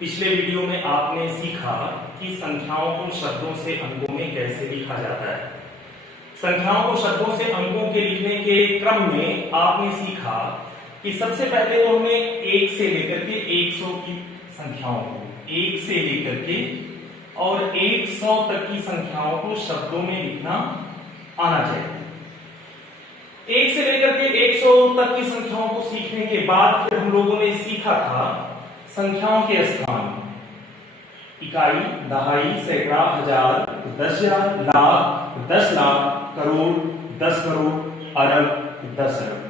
पिछले वीडियो में आपने सीखा कि संख्याओं को शब्दों से अंकों में कैसे लिखा जाता है। संख्याओं को शब्दों से अंकों के लिखने के क्रम में आपने सीखा कि सबसे पहले तो हमें 1 से लेकर के 100 की संख्याओं को 1 से लेकर के और 100 तक की संख्याओं को शब्दों में लिखना आना चाहिए। 1 से लेकर के 100 तक की संख्याओं को सीखने के बाद फिर हम लोगों ने सीखा था संख्याओं के स्थान, इकाई, दहाई, सैकड़ा, हजार, 10,000, लाख, 10 लाख, करोड़, 10 करोड़, अरब, 10 अरब।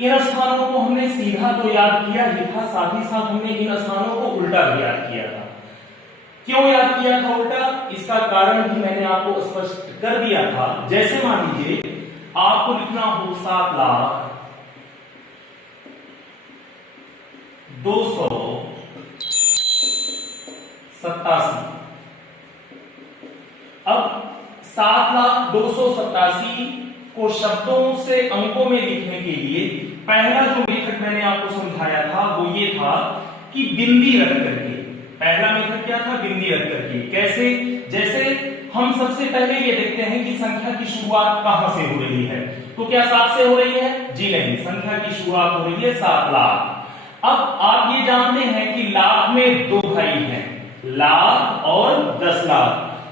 इन स्थानों को हमने सीधा तो याद किया ही था, साथ ही साथ हमने इन स्थानों को उल्टा भी याद किया था। क्यों याद किया था उल्टा, इसका कारण भी मैंने आपको स्पष्ट कर दिया था। जैसे मान लीजिए आपको लिखना हो 7 लाख 287। अब 7,287 को शब्दों से अंकों में लिखने के लिए पहला जो मेथड मैंने आपको समझाया था वो ये था कि बिंदी रख करके। पहला मेथड क्या था? बिंदी रख करके। कैसे? जैसे हम सबसे पहले ये देखते हैं कि संख्या की शुरुआत कहां से हो रही है। तो क्या 7 से हो रही है? जी नहीं, संख्या की शुरुआत हो रही है 7 लाख। अब आप ये जानते हैं कि लाख में 2 भाई हैं, लाख और 10 लाख।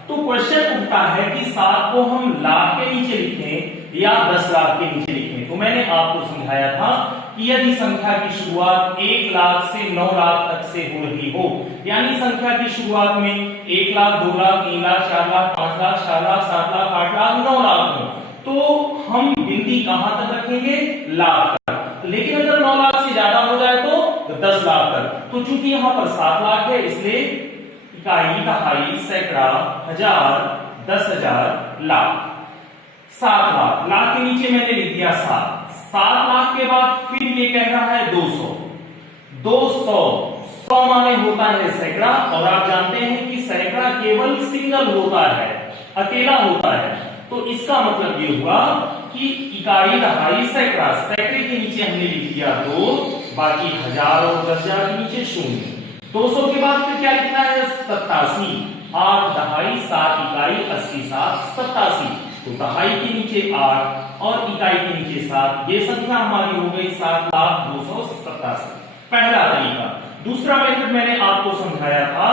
तो क्वेश्चन उठता है कि 7 को हम लाख के नीचे लिखें या 10 लाख के नीचे लिखें। तो मैंने आपको समझाया था कि यदि संख्या की शुरुआत 1 लाख से 9 लाख तक से हो रही हो, यानी संख्या की शुरुआत में 1 लाख, 2 लाख, 3 लाख, 4 लाख, 5 लाख, 6 लाख, 7 लाख, 8 लाख, 9 लाख हो, तो हम बिंदी कहां तक रखेंगे? लाख तक। लेकिन अगर 9 लाख से ज्यादा हो जाए तो 10 लाख तक। तो चूंकि यहां पर 7 लाख है इसलिए इकाई, दहाई, सैकड़ा, हजार, 10,000, लाख। 7 लाख, लाख के नीचे मैंने लिख दिया 7। 7 लाख के बाद फिर ये कह रहा है 200। 200 100 माने होता है सैकड़ा, और आप जानते हैं कि सैकड़ा केवल सिंगल होता है, अकेला होता है। तो इसका मतलब ये हुआ कि इकाई, दहाई, सैकड़ा, सैकड़े के नीचे हमने लिख दिया 2, बाकी हजार और 10,000 के नीचे 0। 200 के बाद फिर क्या लिखना है? 87। 8 दहाई, 7 इकाई, 80 7 87। तो दहाई के नीचे 8 और इकाई के नीचे 7, ये संख्या हमारी हो गई 7,287। पहला तरीका। दूसरा मेथड मैंने आपको समझाया था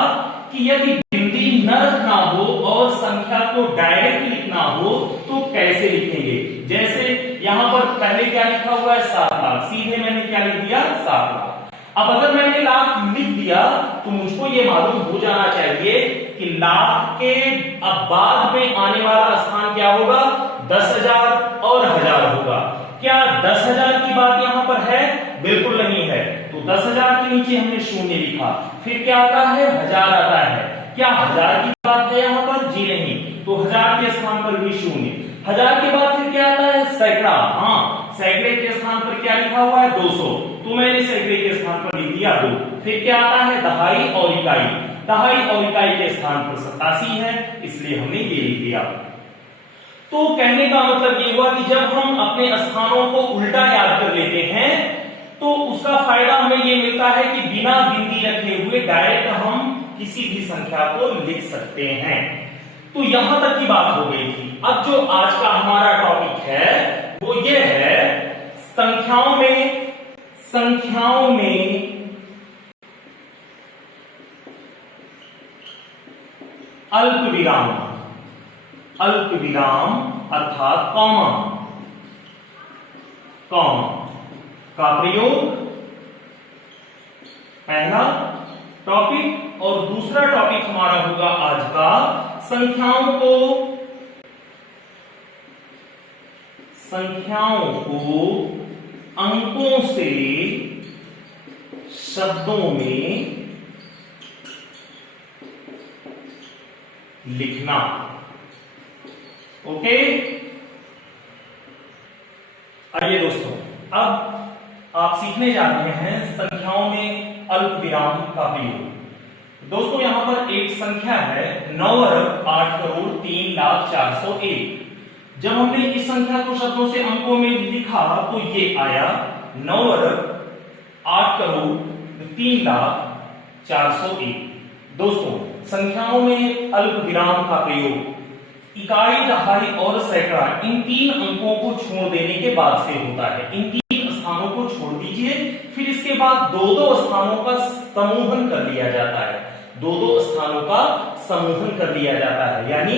कि यदि बिंदी न रखना हो और संख्या को डायरेक्ट लिखना हो तो कैसे लिखेंगे। जैसे यहां पर पहले क्या लिखा हुआ है? 7 लाख, सीधे मैंने क्या लिख दिया? 7 लाख। अब अगर मैंने लाख लिख दिया तो मुझको ये मालूम हो जाना चाहिए कि लाख के अब बाद में आने वाला स्थान क्या होगा? 10,000 और हजार होगा। क्या 10,000 की बात यहां पर है? बिल्कुल नहीं है। तो 10,000 के नीचे हमने 0 लिखा। फिर क्या आता है? हजार आता है। क्या हजार की बात है यहां पर? जी नहीं। तो हजार के स्थान पर भी 0। हजार के बाद फिर क्या आता है? सैकड़ा। हाँ, सैकड़े के स्थान पर क्या लिखा हुआ है? 200। तो मैंने सैकड़े के स्थान पर लिख दिया 2। फिर क्या आता है? दहाई और इकाई। दहाई और इकाई के स्थान पर 87 है, इसलिए हमने ये लिख दिया। तो कहने का मतलब ये हुआ कि जब हम अपने स्थानों को उल्टा याद कर लेते हैं तो उसका फायदा हमें ये मिलता है कि बिना बिंदी रखे हुए डायरेक्ट हम किसी भी संख्या को लिख सकते हैं। तो यहां तक की बात हो गई थी। अब जो आज का हमारा टॉपिक है वो ये है संख्याओं में अल्प विराम अर्थात कॉमा का प्रयोग। पहला टॉपिक। और दूसरा टॉपिक हमारा होगा आज का संख्याओं को अंकों से शब्दों में लिखना। ओके, आइए दोस्तों, अब आप सीखने जा रहे हैं संख्याओं में अल्प विराम का प्रयोग। दोस्तों यहां पर एक संख्या है 9 अरब 8 करोड़ 3 लाख 401। जब हमने इस संख्या को शब्दों से अंकों में लिखा तो ये आया 9 अरब 8 करोड़ 3 लाख 401। दोस्तों, संख्याओं में अल्प विराम का प्रयोग इकाई, दहाई और सैकड़ा इन 3 अंकों को छोड़ देने के बाद से होता है। इन 3 स्थानों को छोड़ दीजिए, फिर इसके बाद 2-2 स्थानों का समूहन कर लिया जाता है। 2-2 स्थानों का समूहन कर लिया जाता है, यानी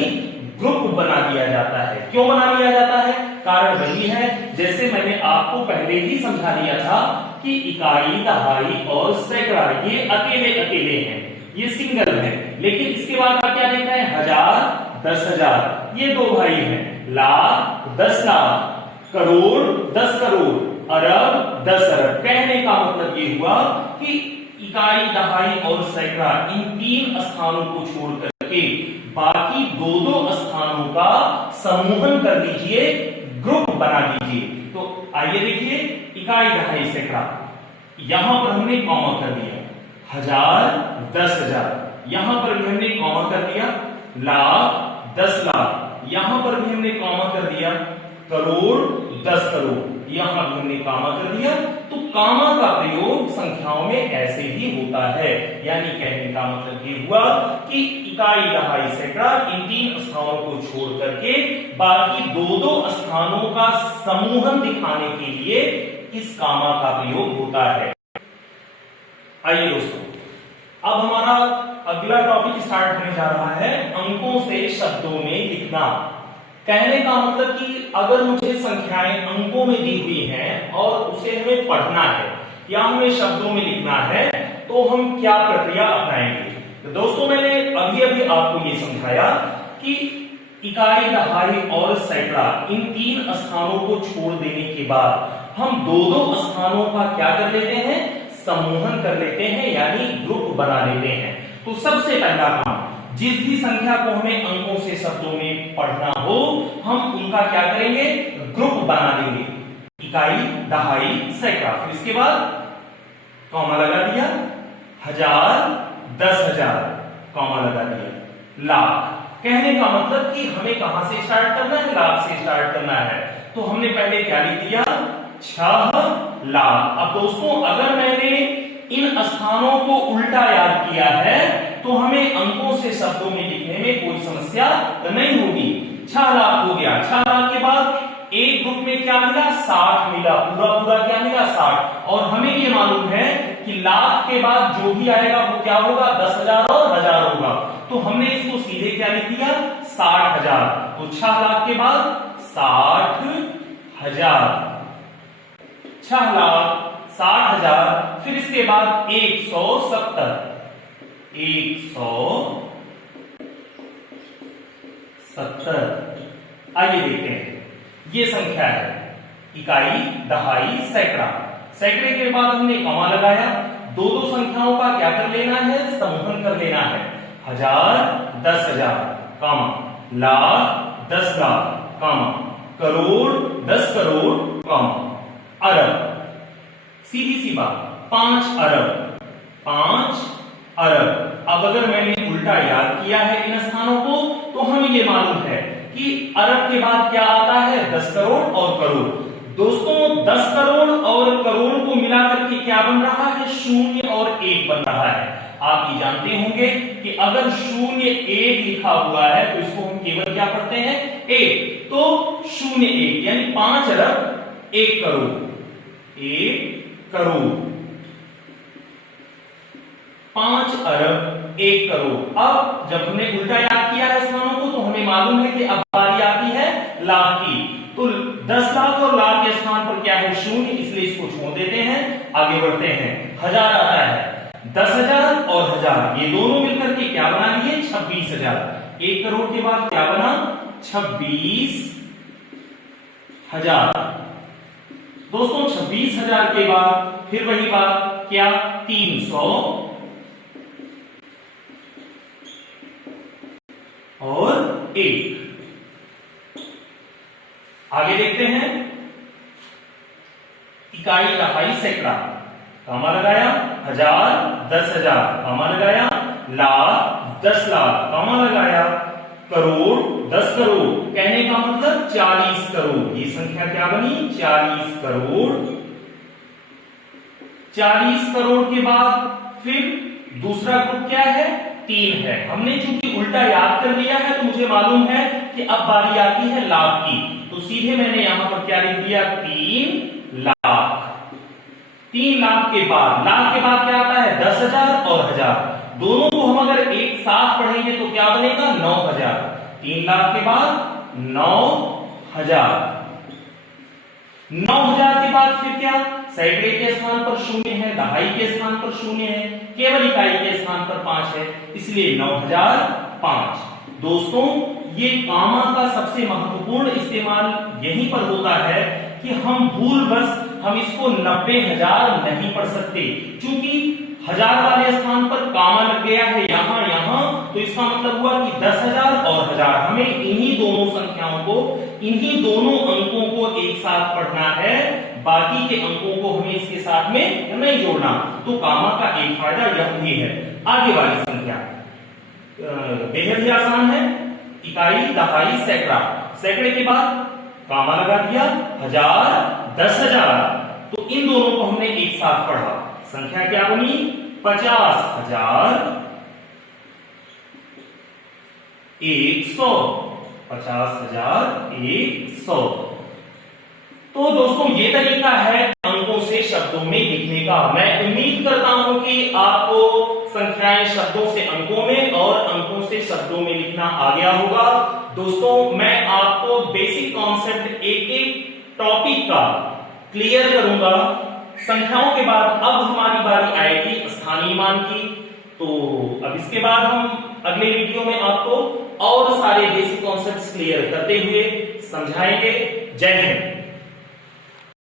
ग्रुप बना दिया जाता है। क्यों बना लिया जाता है? कारण वही है जैसे मैंने आपको पहले ही समझा दिया था कि इकाई, दहाई और सैकड़ा ये अकेले अकेले हैं, ये सिंगल है। लेकिन इसके बाद आप क्या देख रहे हैं? 1000, 10,000, ये 2 भाई हैं। लाख, 10 लाख, करोड़, 10 करोड़, अरब, 10 अरब। कहने का मतलब ये हुआ कि इकाई, दहाई और सैकड़ा इन 3 स्थानों को छोड़ करके बाकी 2-2 स्थानों का समूहन कर लीजिए, ग्रुप बना लीजिए। तो आइए देखिए, इकाई, दहाई, सैकड़ा, यहां पर हमने कॉमा कर दिया। 1000, 10,000, यहां पर भी हमने कॉमा कर दिया। लाख, 10 लाख, यहां पर भी हमने कॉमा कर दिया। करोड़, 10 करोड़, यहां भी हमने कॉमा कर दिया। तो कॉमा का प्रयोग संख्याओं में ऐसे ही होता है, यानी कहने का मतलब ये हुआ कि इकाई, दहाई, सैकड़ा इन 3 स्थानों को छोड़ करके बाकी 2-2 स्थानों का समूहन दिखाने के लिए इस कॉमा का प्रयोग होता है। आइए दोस्तों, अब हमारा अगला टॉपिक स्टार्ट होने जा रहा है अंकों से शब्दों में लिखना। कहने का मतलब कि अगर मुझे संख्याएं अंकों में दी हुई हैं और उसे हमें पढ़ना है या हमें शब्दों में लिखना है, तो हम क्या प्रक्रिया अपनाएंगे? तो दोस्तों, मैंने अभी अभी आपको ये समझाया कि इकाई, दहाई और सैकड़ा इन 3 स्थानों को छोड़ देने के बाद हम 2-2 स्थानों का क्या कर लेते हैं? समूहन कर लेते हैं, यानी ग्रुप बना लेते हैं। तो सबसे पहला काम, जिस भी संख्या को हमें अंकों से शब्दों में पढ़ना हो, हम उनका क्या करेंगे? ग्रुप बना देंगे। इकाई, दहाई, सैकड़ा, फिर इसके बाद कॉमा लगा दिया। 1000, 10,000, कॉमा लगा दिया। लाख, कहने का मतलब कि हमें कहां से स्टार्ट करना है? लाख से स्टार्ट करना है। तो हमने पहले क्या लिख दिया? 6 लाख। अब दोस्तों, अगर मैंने इन स्थानों को उल्टा याद किया है तो हमें अंकों से शब्दों में लिखने में कोई समस्या नहीं होगी। 6 लाख हो गया। 6 लाख के बाद एक ग्रुप में क्या मिला? 60 मिला। पूरा पूरा क्या मिला? 60। और हमें ये मालूम है कि लाख के बाद जो भी आएगा वो क्या होगा? 10,000 और 1000 होगा। तो हमने इसको सीधे क्या लिख दिया? 60,000। तो 6 लाख के बाद 60,000, 6 लाख 60,000, फिर इसके बाद 170, 170। आइए देखते हैं, ये संख्या है इकाई, दहाई, सैकड़ा। सैकड़े के बाद हमने कॉमा लगाया। 2-2 संख्याओं का क्या कर लेना है? समूहन कर लेना है। 1000, 10,000, comma, lakh, 10 lakh, comma, crore, 10 crore, comma, अरब, सीधी सी बात, 5 अरब, 5 अरब। अब अगर मैंने उल्टा याद किया है इन स्थानों को, तो हमें ये मालूम है कि अरब के बाद क्या आता है? 10 करोड़ और करोड़। दोस्तों, 10 करोड़ और करोड़ को मिलाकर के क्या बन रहा है? 0 और 1 बन रहा है। आप ये जानते होंगे कि अगर 0 1 लिखा हुआ है तो इसको हम केवल क्या पढ़ते हैं? 1। तो 0 1 यानी 5 अरब 1 करोड़, 1 करोड़, 5 अरब 1 करोड़। अब जब हमने उल्टा याद किया है स्थानों को, तो हमें मालूम है कि अब बारी आती है लाख की। तो 10 लाख और लाख के स्थान पर क्या है? 0, इसलिए इसको छोड़ देते हैं, आगे बढ़ते हैं। 1000 आता है। 10,000 और 1000 ये दोनों मिलकर के क्या बना लिए? 26,000। 1 करोड़ के बाद क्या बना? 26,000। दोस्तों, 26,000 के बाद फिर वही बात, क्या? 300 और 1। आगे देखते हैं, इकाई, दहाई, सैकड़ा, कॉमा लगाया। 1000, 10,000, कॉमा लगाया। लाख, 10 लाख, कॉमा लगाया। करोड़, 10 करोड़, कहने का मतलब 40 करोड़। ये संख्या क्या बनी? 40 करोड़। 40 करोड़ के बाद फिर दूसरा ग्रुप क्या है, 3 है। हमने चूंकि उल्टा याद कर लिया है तो मुझे मालूम है कि अब बारी आती है लाख की, तो सीधे मैंने यहां पर क्या लिख दिया, 3 लाख। 3 लाख के बाद क्या आता है, 10,000 और 1000, दोनों को हम अगर एक साथ पढ़ेंगे तो क्या बनेगा, 9,000। 3 लाख के बाद 9,000। 9,000 के बाद फिर क्या, सैकड़े के स्थान पर 0 है, दहाई के स्थान पर 0 है, केवल इकाई के स्थान पर 5 है, इसलिए 9,005। दोस्तों ये कामा का सबसे महत्वपूर्ण इस्तेमाल यहीं पर होता है कि हम भूलवश हम इसको 90,000 नहीं पढ़ सकते, क्योंकि 1000 वाले स्थान पर कामा लग गया है यहां, तो इसका मतलब हुआ कि 10,000 और 1000, हमें इन्हीं दोनों संख्याओं को, इन्हीं दोनों अंकों को एक साथ पढ़ना है, बाकी के अंकों को हमें इसके साथ में नहीं जोड़ना। तो कामा का एक फायदा यह भी है। आगे वाली संख्या बेहद ही आसान है, इकाई, दहाई, सैकड़ा। सैकड़े के बाद कामा लगा दिया, 1000, 10,000, तो इन दोनों को हमने एक साथ पढ़ा, संख्या क्या बनी, 50,100। 50,100। तो दोस्तों ये तरीका है अंकों से शब्दों में लिखने का। मैं उम्मीद करता हूं कि आपको संख्याएं शब्दों से अंकों में और अंकों से शब्दों में लिखना आ गया होगा। दोस्तों मैं आपको बेसिक कॉन्सेप्ट एक एक टॉपिक का क्लियर करूंगा। संख्याओं के बाद अब हमारी बारी आएगी स्थानीय मान की। तो अब इसके बाद हम अगले वीडियो में आपको और सारे बेसिक कॉन्सेप्ट्स क्लियर करते हुए समझाएंगे। जय हिंद।